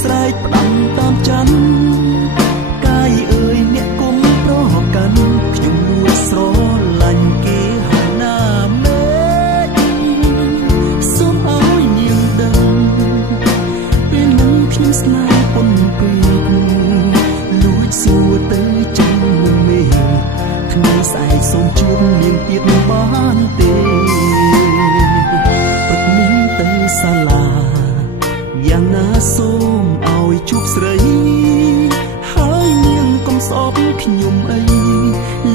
ស្រែកផ្ដាំតាមច័ន្ទកាយអើយអ្នកគុំប្រកាន់ខ្ញុំលួចស្រឡាញ់គេហើយណាមេសូមឲ្យនាងដឹងពេលនឹងខ្ញុំស្នេហ៍ប៉ុនពេកលួចសួរទៅចាំមុនមេថ្ងៃស្អែកសូមជួបនាងទៀតបានទេព្រឹកនេះទៅសាលាយ៉ាងណាសូមឲ្យជួបស្រីហើយនាងកុំស្អប់ខ្ញុំអី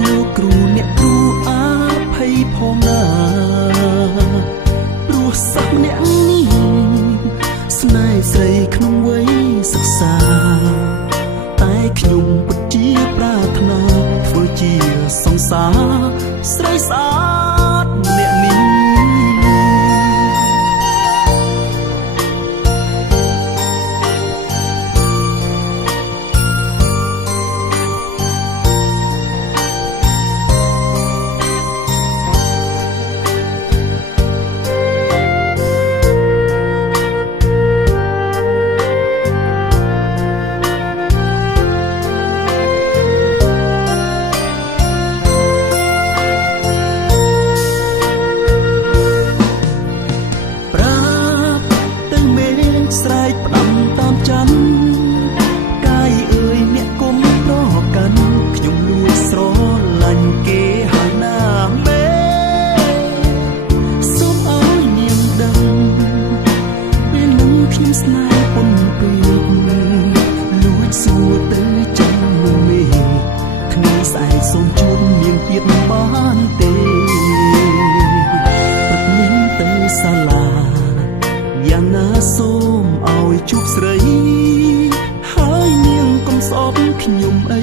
លោកគ្រូអ្នកគ្រូអាភ័យផងណាព្រោះសត្វម្នាក់នេះស្នេហ៍ស្រីក្នុងវ័យសិក្សាតែខ្ញុំពិតជាប្រាថ្នាធ្វើជាសង្សារស្រីស្អាតម្នាក់នេះស្រែកផ្ដាំតាមច័ន្ទកាយអើយអ្នកគុំប្រកាន់ខ្ញុំលួចស្រឡាញ់គេហើយណាមេសូមឲ្យនាងដឹងពេលនឹងខ្ញុំស្នេហ៍ប៉ុនពេកលួចសួរទៅចាំមុនមេថ្ងៃស្អែកសូមជួបនាងទៀតបានទេព្រឹកនេះទៅសាលាយ៉ាងណាសូមឲ្យជួបស្រីហើយនាងកុំស្អប់ខ្ញុំអី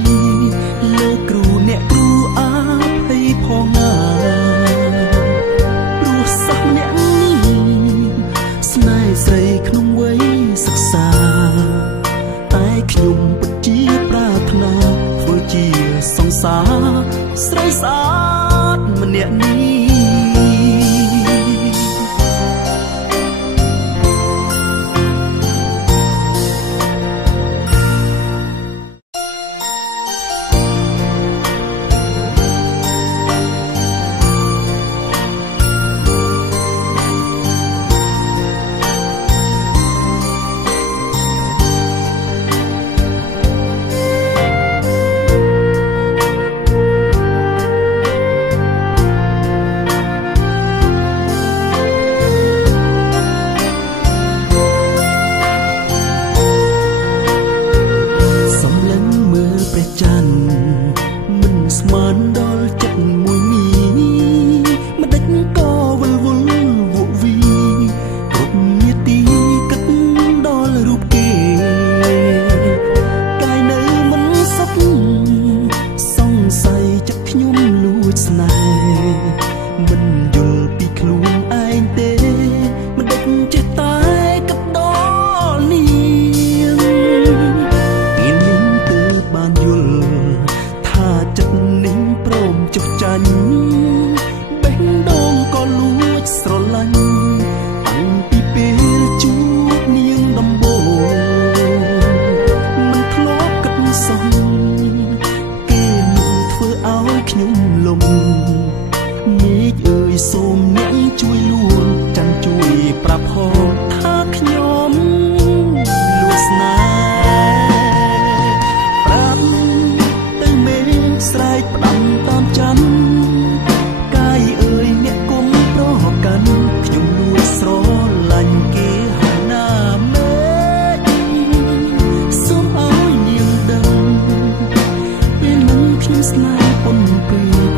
លោកគ្រូអ្នកគ្រូអាភ័យផងណាព្រោះសត្វម្នាក់នេះស្នេហ៍ស្រីក្នុងវ័យសិក្សាតែខ្ញុំពិតជាប្រាថ្នាធ្វើជាសង្សារស្រីស្អាតម្នាក់នេះមិនយល់ពីខ្លួនឯងទេមិនដេចចេះតែកដល់នាងពេលនេះទើបបានយល់ថាចិត្តនេះព្រមចុះចាញ់បេះដូងក៏លួចស្រឡាញ់តាំងពីពេលជួបនាងដំបូងមិនធ្លាប់គិតសោះគេនឹងធ្វើឲ្យខ្ញុំលំមេឃអើយសូមអ្នកជួយលួងចាំជួយប្រាប់ផងថាខ្ញុំលួចស្នេហ៍ប្រាប់ទៅមេឃស្រែកផ្ដាំតាមច័ន្ទកាយអើយអ្នកគុំប្រកាន់ខ្ញុំលួចស្រឡាញ់គេហើយណាមេឃសូមឲ្យនាងដឹងពេលនឹងខ្ញុំស្នេហ៍ប៉ុនពេក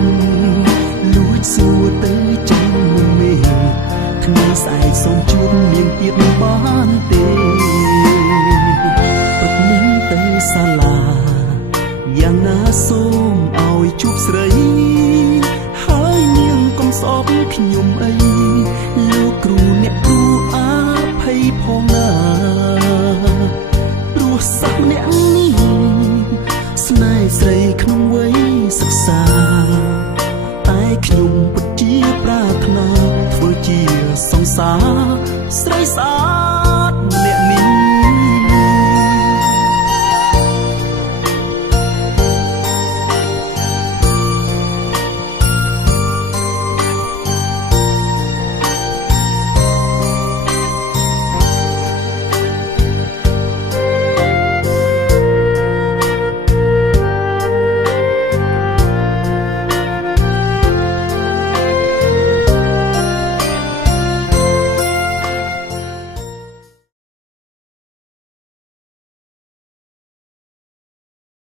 លួចសួរទៅចាំមុនមេថ្ងៃស្អែកសូមជួបនាងទៀតបានទេព្រឹកនេះទៅសាលាយ៉ាងណាសូមឲ្យជួបស្រីហើយនាងកុំស្អប់ខ្ញុំអីលោកគ្រូអ្នកគ្រូអាភ័យផងណាព្រោះសត្វម្នាក់នេះស្នេហ៍ស្រីក្នុងវ័យសិក្សាតែខ្ញុំពិតជាប្រាថ្នាធ្វើជាសង្សារស្រីស្អាត